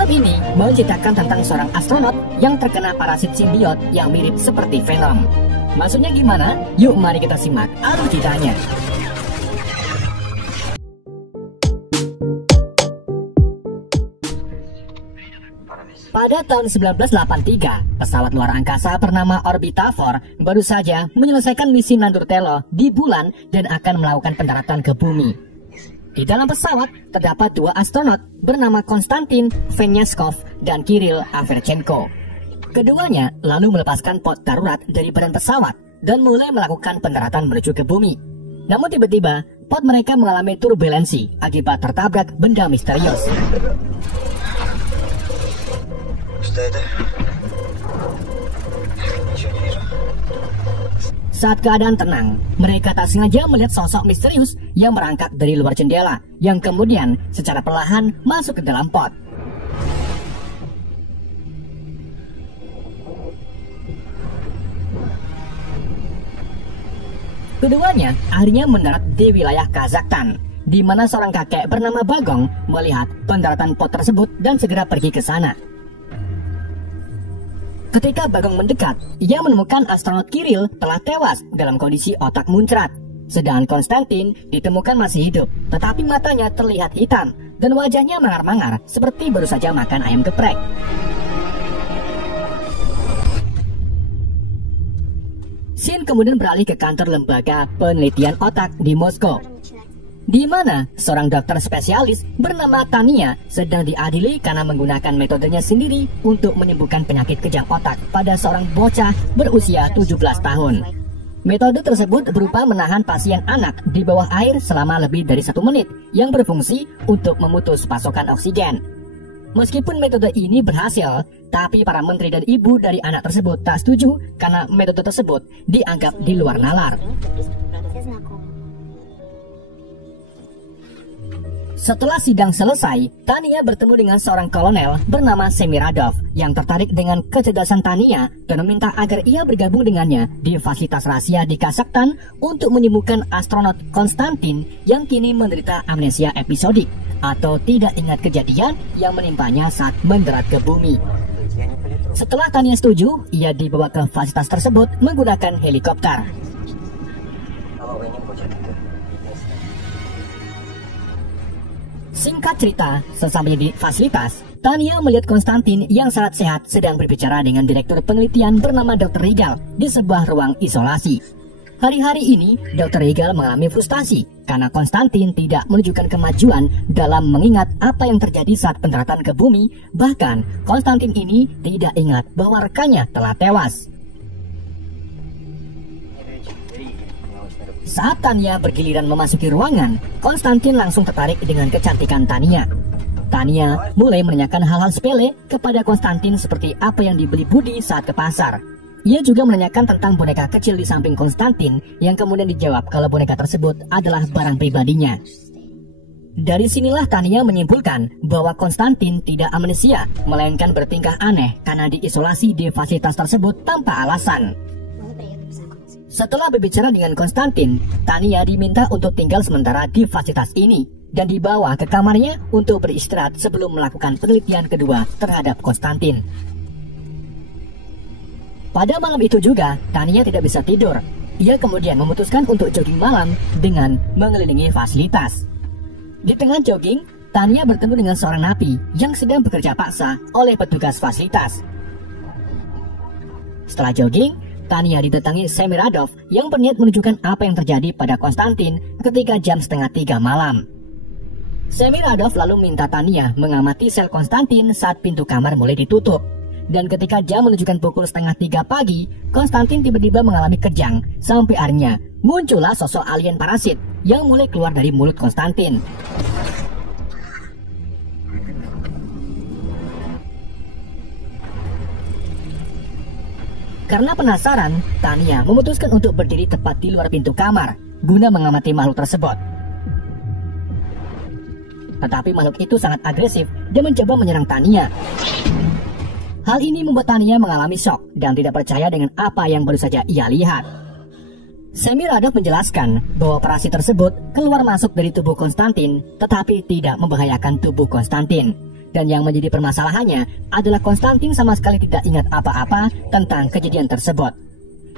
Film ini menceritakan tentang seorang astronot yang terkena parasit simbiot yang mirip seperti Venom. Maksudnya gimana? Yuk mari kita simak alur ceritanya. Pada tahun 1983, pesawat luar angkasa bernama Orbiter 4 baru saja menyelesaikan misi Nandur Telo di bulan dan akan melakukan pendaratan ke bumi. Di dalam pesawat terdapat dua astronot bernama Konstantin Venyaskov dan Kirill Averchenko. Keduanya lalu melepaskan pot darurat dari badan pesawat dan mulai melakukan pendaratan menuju ke bumi. Namun tiba-tiba pot mereka mengalami turbulensi akibat tertabrak benda misterius. Saat keadaan tenang, mereka tak sengaja melihat sosok misterius yang merangkak dari luar jendela, yang kemudian secara perlahan masuk ke dalam pot. Keduanya akhirnya mendarat di wilayah Kazakhstan, di mana seorang kakek bernama Bagong melihat pendaratan pot tersebut dan segera pergi ke sana. Ketika Bagong mendekat, ia menemukan astronot Kirill telah tewas dalam kondisi otak muncrat. Sedangkan Konstantin ditemukan masih hidup, tetapi matanya terlihat hitam dan wajahnya mangar-mangar seperti baru saja makan ayam geprek. Scene kemudian beralih ke kantor lembaga penelitian otak di Moskow, di mana seorang dokter spesialis bernama Tania sedang diadili karena menggunakan metodenya sendiri untuk menyembuhkan penyakit kejang otak pada seorang bocah berusia 17 tahun. Metode tersebut berupa menahan pasien anak di bawah air selama lebih dari 1 menit yang berfungsi untuk memutus pasokan oksigen. Meskipun metode ini berhasil, tapi para menteri dan ibu dari anak tersebut tak setuju karena metode tersebut dianggap di luar nalar. Setelah sidang selesai, Tania bertemu dengan seorang kolonel bernama Semiradov yang tertarik dengan kecerdasan Tania dan meminta agar ia bergabung dengannya di fasilitas rahasia di Kazakhstan untuk menyembuhkan astronot Konstantin yang kini menderita amnesia episodik atau tidak ingat kejadian yang menimpanya saat mendarat ke bumi. Setelah Tania setuju, ia dibawa ke fasilitas tersebut menggunakan helikopter. Singkat cerita, sesampainya di fasilitas, Tania melihat Konstantin yang sangat sehat sedang berbicara dengan direktur penelitian bernama Dr. Regal di sebuah ruang isolasi. Hari-hari ini, Dr. Regal mengalami frustasi karena Konstantin tidak menunjukkan kemajuan dalam mengingat apa yang terjadi saat pendaratan ke bumi. Bahkan, Konstantin ini tidak ingat bahwa rekannya telah tewas. Saat Tania bergiliran memasuki ruangan, Konstantin langsung tertarik dengan kecantikan Tania. Tania mulai menanyakan hal-hal sepele kepada Konstantin seperti apa yang dibeli Budi saat ke pasar. Ia juga menanyakan tentang boneka kecil di samping Konstantin yang kemudian dijawab kalau boneka tersebut adalah barang pribadinya. Dari sinilah Tania menyimpulkan bahwa Konstantin tidak amnesia, melainkan bertingkah aneh karena diisolasi di fasilitas tersebut tanpa alasan. Setelah berbicara dengan Konstantin, Tania diminta untuk tinggal sementara di fasilitas ini dan dibawa ke kamarnya untuk beristirahat sebelum melakukan penelitian kedua terhadap Konstantin. Pada malam itu juga, Tania tidak bisa tidur. Ia kemudian memutuskan untuk jogging malam dengan mengelilingi fasilitas. Di tengah jogging, Tania bertemu dengan seorang napi yang sedang bekerja paksa oleh petugas fasilitas. Setelah jogging, Tania didatangi Semiradov yang berniat menunjukkan apa yang terjadi pada Konstantin ketika jam 2:30 malam. Semiradov lalu minta Tania mengamati sel Konstantin saat pintu kamar mulai ditutup. Dan ketika jam menunjukkan pukul 2:30 pagi, Konstantin tiba-tiba mengalami kejang sampai akhirnya muncullah sosok alien parasit yang mulai keluar dari mulut Konstantin. Karena penasaran, Tania memutuskan untuk berdiri tepat di luar pintu kamar guna mengamati makhluk tersebut. Tetapi makhluk itu sangat agresif dan mencoba menyerang Tania. Hal ini membuat Tania mengalami shock dan tidak percaya dengan apa yang baru saja ia lihat. Semiradov menjelaskan bahwa parasit tersebut keluar masuk dari tubuh Konstantin tetapi tidak membahayakan tubuh Konstantin. Dan yang menjadi permasalahannya adalah Konstantin sama sekali tidak ingat apa-apa tentang kejadian tersebut.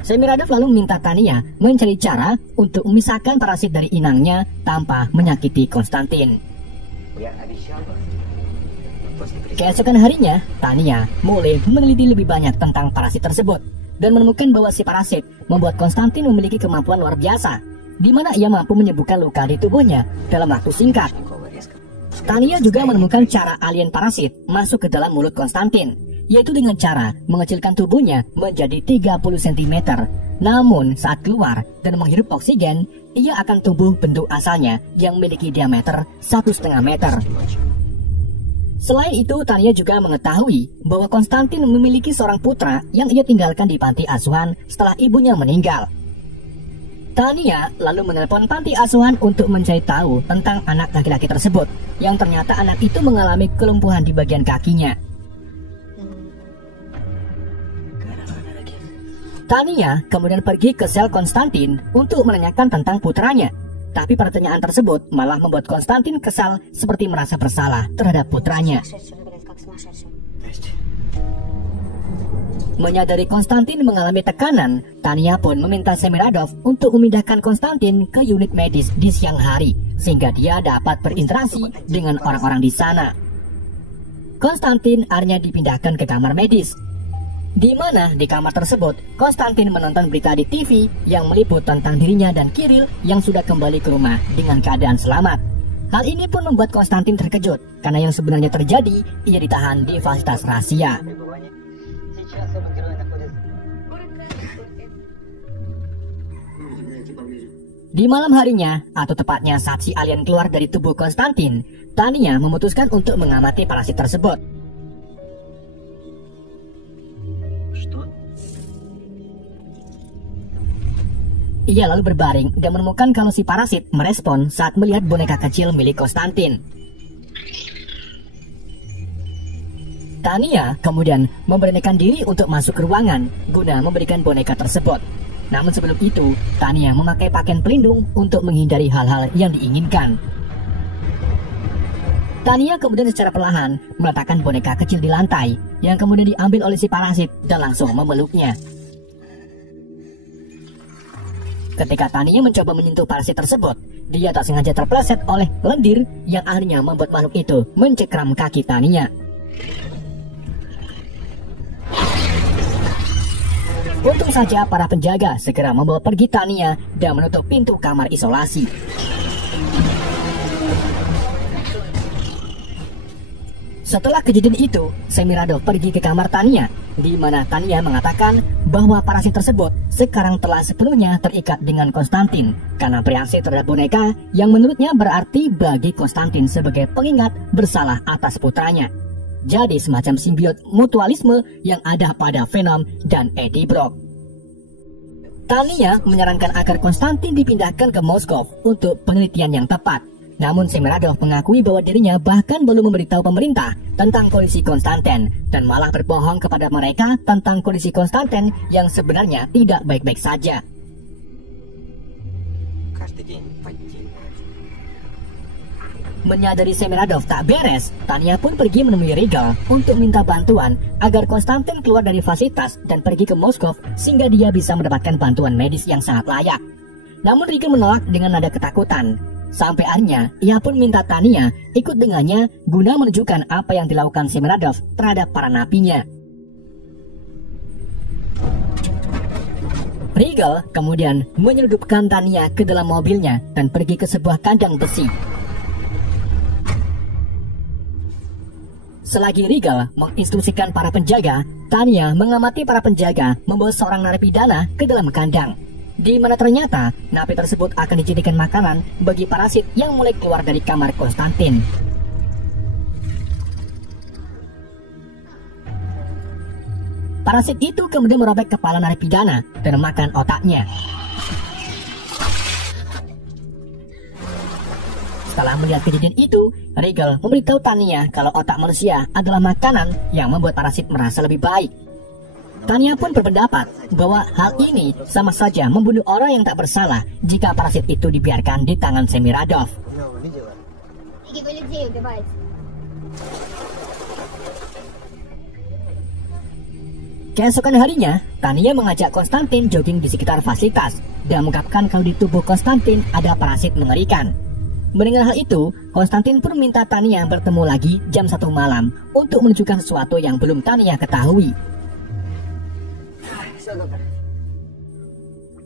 Semiradov lalu meminta Tania mencari cara untuk memisahkan parasit dari inangnya tanpa menyakiti Konstantin. Keesokan harinya, Tania mulai meneliti lebih banyak tentang parasit tersebut dan menemukan bahwa si parasit membuat Konstantin memiliki kemampuan luar biasa, di mana ia mampu menyembuhkan luka di tubuhnya dalam waktu singkat. Tania juga menemukan cara alien parasit masuk ke dalam mulut Konstantin, yaitu dengan cara mengecilkan tubuhnya menjadi 30 cm. Namun saat keluar dan menghirup oksigen, ia akan tumbuh bentuk asalnya yang memiliki diameter 1,5 meter. Selain itu, Tania juga mengetahui bahwa Konstantin memiliki seorang putra yang ia tinggalkan di panti asuhan setelah ibunya meninggal. Tania lalu menelpon panti asuhan untuk mencari tahu tentang anak laki-laki tersebut, yang ternyata anak itu mengalami kelumpuhan di bagian kakinya. Tania kemudian pergi ke sel Konstantin untuk menanyakan tentang putranya. Tapi pertanyaan tersebut malah membuat Konstantin kesal seperti merasa bersalah terhadap putranya. Menyadari Konstantin mengalami tekanan, Tania pun meminta Semiradov untuk memindahkan Konstantin ke unit medis di siang hari, sehingga dia dapat berinteraksi dengan orang-orang di sana. Konstantin akhirnya dipindahkan ke kamar medis, di mana di kamar tersebut Konstantin menonton berita di TV yang meliput tentang dirinya dan Kiril yang sudah kembali ke rumah dengan keadaan selamat. Hal ini pun membuat Konstantin terkejut karena yang sebenarnya terjadi, ia ditahan di fasilitas rahasia. Di malam harinya, atau tepatnya saat si alien keluar dari tubuh Konstantin, Tania memutuskan untuk mengamati parasit tersebut. Ia lalu berbaring dan menemukan kalau si parasit merespon saat melihat boneka kecil milik Konstantin. Tania kemudian memberanikan diri untuk masuk ke ruangan guna memberikan boneka tersebut. Namun sebelum itu, Tania memakai pakaian pelindung untuk menghindari hal-hal yang diinginkan. Tania kemudian secara perlahan meletakkan boneka kecil di lantai, yang kemudian diambil oleh si parasit dan langsung memeluknya. Ketika Tania mencoba menyentuh parasit tersebut, dia tak sengaja terpleset oleh lendir yang akhirnya membuat makhluk itu mencekram kaki Tania. Untung saja para penjaga segera membawa pergi Tania dan menutup pintu kamar isolasi. Setelah kejadian itu, Semiradov pergi ke kamar Tania, di mana Tania mengatakan bahwa parasit tersebut sekarang telah sepenuhnya terikat dengan Konstantin karena bereaksi terhadap boneka yang menurutnya berarti bagi Konstantin sebagai pengingat bersalah atas putranya. Jadi semacam simbiot mutualisme yang ada pada Venom dan Eddie Brock. Tania menyarankan agar Konstantin dipindahkan ke Moskow untuk penelitian yang tepat. Namun Semiradov mengakui bahwa dirinya bahkan belum memberitahu pemerintah tentang kondisi Konstantin dan malah berbohong kepada mereka tentang kondisi Konstantin yang sebenarnya tidak baik-baik saja. Menyadari Semiradov tak beres, Tania pun pergi menemui Regal untuk minta bantuan agar Konstantin keluar dari fasilitas dan pergi ke Moskow sehingga dia bisa mendapatkan bantuan medis yang sangat layak. Namun Regal menolak dengan nada ketakutan. Sampai akhirnya ia pun minta Tania ikut dengannya guna menunjukkan apa yang dilakukan Semiradov terhadap para napinya. Regal kemudian menyelundupkan Tania ke dalam mobilnya dan pergi ke sebuah kandang besi. Selagi Regal menginstruksikan para penjaga, Tania mengamati para penjaga membawa seorang narapidana ke dalam kandang, di mana ternyata napi tersebut akan dijadikan makanan bagi parasit yang mulai keluar dari kamar Konstantin. Parasit itu kemudian merobek kepala narapidana dan memakan otaknya. Setelah melihat kejadian itu, Regal memberitahu Tania kalau otak manusia adalah makanan yang membuat parasit merasa lebih baik. Tania pun berpendapat bahwa hal ini sama saja membunuh orang yang tak bersalah jika parasit itu dibiarkan di tangan Semiradov. Keesokan harinya, Tania mengajak Konstantin jogging di sekitar fasilitas dan mengungkapkan kalau di tubuh Konstantin ada parasit mengerikan. Mendengar hal itu, Konstantin pun meminta Tania bertemu lagi jam 1 malam untuk menunjukkan sesuatu yang belum Tania ketahui.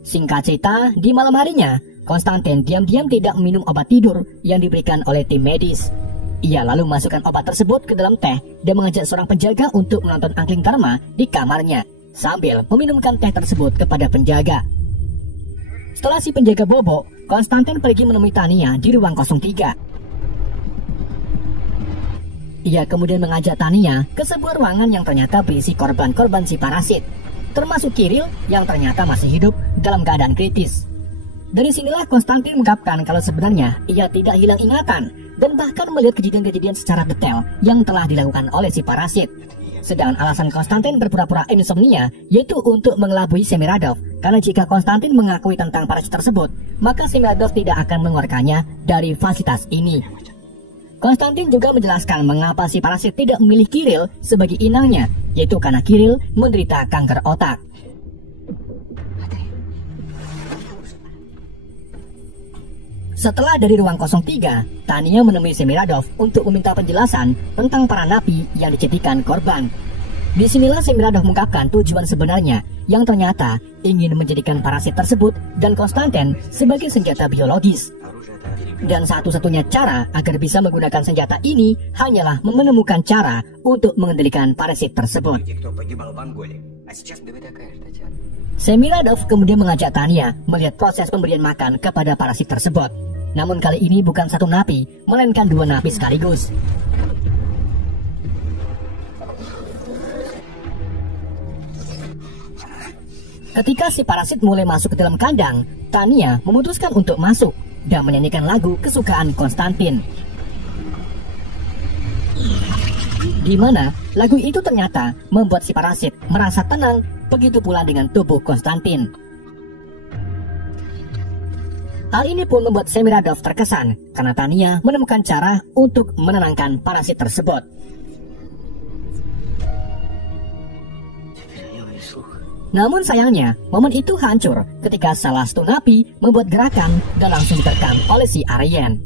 Singkat cerita, di malam harinya, Konstantin diam-diam tidak minum obat tidur yang diberikan oleh tim medis. Ia lalu masukkan obat tersebut ke dalam teh dan mengajak seorang penjaga untuk menonton angling Dharma di kamarnya, sambil meminumkan teh tersebut kepada penjaga. Setelah si penjaga bobo, Konstantin pergi menemui Tania di ruang 03. Ia kemudian mengajak Tania ke sebuah ruangan yang ternyata berisi korban-korban si parasit, termasuk Kiril yang ternyata masih hidup dalam keadaan kritis. Dari sinilah Konstantin mengungkapkan kalau sebenarnya ia tidak hilang ingatan dan bahkan melihat kejadian-kejadian secara detail yang telah dilakukan oleh si parasit. Sedangkan alasan Konstantin berpura-pura insomnia yaitu untuk mengelabui Semiradov, karena jika Konstantin mengakui tentang parasit tersebut, maka Semiradov tidak akan mengeluarkannya dari fasilitas ini. Konstantin juga menjelaskan mengapa si parasit tidak memilih Kiril sebagai inangnya, yaitu karena Kiril menderita kanker otak. Setelah dari ruang 03, Tania menemui Semiradov untuk meminta penjelasan tentang para napi yang dicetikan korban. Disinilah Semiradov mengungkapkan tujuan sebenarnya yang ternyata ingin menjadikan parasit tersebut dan Konstantin sebagai senjata biologis. Dan satu-satunya cara agar bisa menggunakan senjata ini hanyalah menemukan cara untuk mengendalikan parasit tersebut. Semiradov kemudian mengajak Tania melihat proses pemberian makan kepada parasit tersebut. Namun kali ini bukan satu napi, melainkan 2 napi sekaligus. Ketika si parasit mulai masuk ke dalam kandang, Tania memutuskan untuk masuk dan menyanyikan lagu kesukaan Konstantin. Di mana lagu itu ternyata membuat si parasit merasa tenang, begitu pula dengan tubuh Konstantin. Hal ini pun membuat Semiradov terkesan karena Tania menemukan cara untuk menenangkan parasit tersebut. Namun sayangnya, momen itu hancur ketika salah satu napi membuat gerakan dan langsung diterkam oleh si Aryan.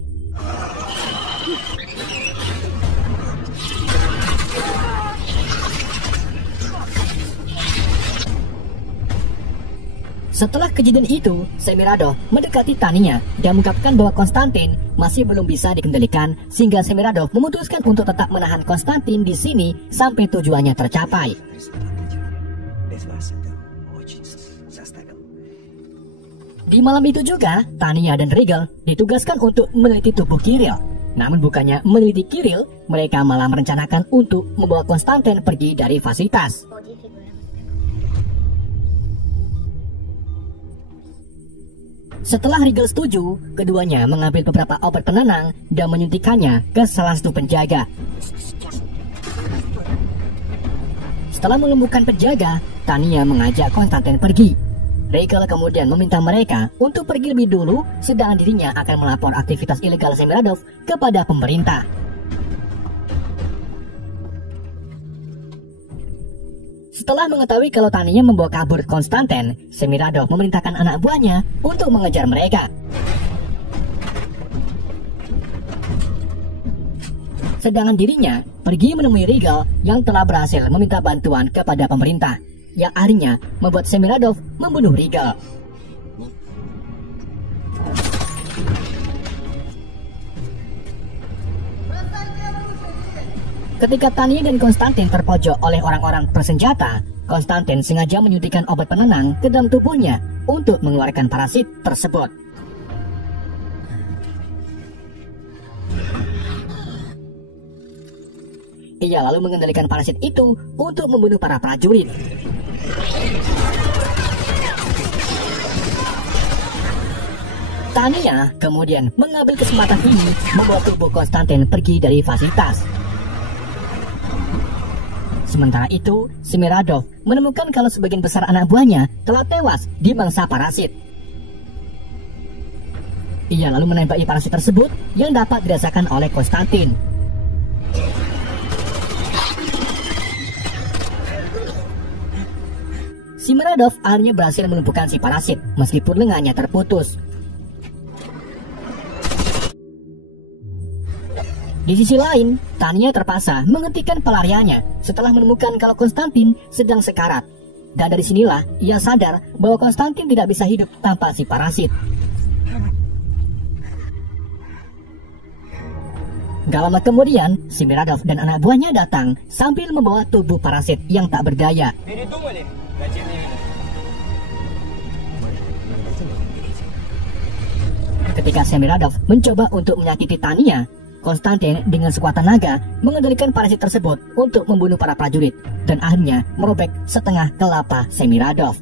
Setelah kejadian itu, Semiradov mendekati Tania dan mengungkapkan bahwa Konstantin masih belum bisa dikendalikan, sehingga Semiradov memutuskan untuk tetap menahan Konstantin di sini sampai tujuannya tercapai. Di malam itu juga, Tania dan Regal ditugaskan untuk meneliti tubuh Kiril. Namun bukannya meneliti Kiril, mereka malah merencanakan untuk membawa Konstantin pergi dari fasilitas. Setelah Regal setuju, keduanya mengambil beberapa obat penenang dan menyuntikannya ke salah satu penjaga. Setelah melumpuhkan penjaga, Tania mengajak Konstantin pergi. Regal kemudian meminta mereka untuk pergi lebih dulu, sedangkan dirinya akan melapor aktivitas ilegal Semiradov kepada pemerintah. Setelah mengetahui kalau Tania membawa kabur Konstantin, Semiradov memerintahkan anak buahnya untuk mengejar mereka. Sedangkan dirinya pergi menemui Regal yang telah berhasil meminta bantuan kepada pemerintah, yang akhirnya membuat Semiradov membunuh Regal. Ketika Tania dan Konstantin terpojok oleh orang-orang bersenjata, Konstantin sengaja menyuntikkan obat penenang ke dalam tubuhnya untuk mengeluarkan parasit tersebut. Ia lalu mengendalikan parasit itu untuk membunuh para prajurit. Tania kemudian mengambil kesempatan ini membawa tubuh Konstantin pergi dari fasilitas. Sementara itu, Semiradov menemukan kalau sebagian besar anak buahnya telah tewas di mangsa parasit. Ia lalu menembaki parasit tersebut yang dapat dirasakan oleh Konstantin. Semiradov akhirnya berhasil melumpuhkan si parasit meskipun lengannya terputus. Di sisi lain, Tania terpaksa menghentikan pelariannya setelah menemukan kalau Konstantin sedang sekarat. Dan dari sinilah ia sadar bahwa Konstantin tidak bisa hidup tanpa si parasit. Gak lama kemudian, Semiradov dan anak buahnya datang sambil membawa tubuh parasit yang tak berdaya. Ketika Semiradov mencoba untuk menyakiti Tania, Konstantin dengan sekuat tenaga mengendalikan parasit tersebut untuk membunuh para prajurit dan akhirnya merobek setengah kelapa Semiradov.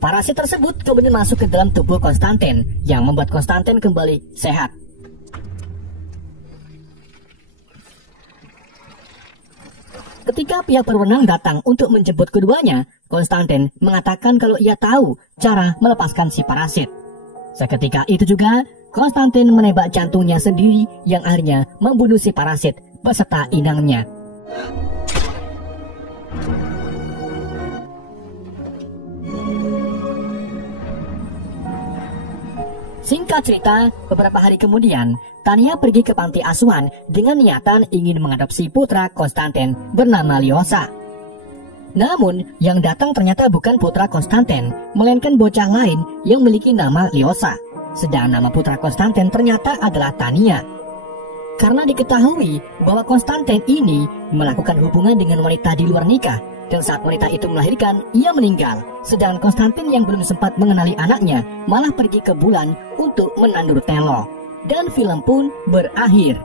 Parasit tersebut kemudian masuk ke dalam tubuh Konstantin yang membuat Konstantin kembali sehat. Ketika pihak berwenang datang untuk menjemput keduanya, Konstantin mengatakan kalau ia tahu cara melepaskan si parasit. Seketika itu juga, Konstantin menembak jantungnya sendiri yang akhirnya membunuh si parasit beserta inangnya. Singkat cerita, beberapa hari kemudian, Tania pergi ke panti asuhan dengan niatan ingin mengadopsi putra Konstantin bernama Lyosa. Namun, yang datang ternyata bukan putra Konstantin, melainkan bocah lain yang memiliki nama Lyosa. Sedang nama putra Konstantin ternyata adalah Tania. Karena diketahui bahwa Konstantin ini melakukan hubungan dengan wanita di luar nikah, dan saat wanita itu melahirkan, ia meninggal. Sedangkan Konstantin yang belum sempat mengenali anaknya malah pergi ke bulan untuk menandur telo. Dan film pun berakhir.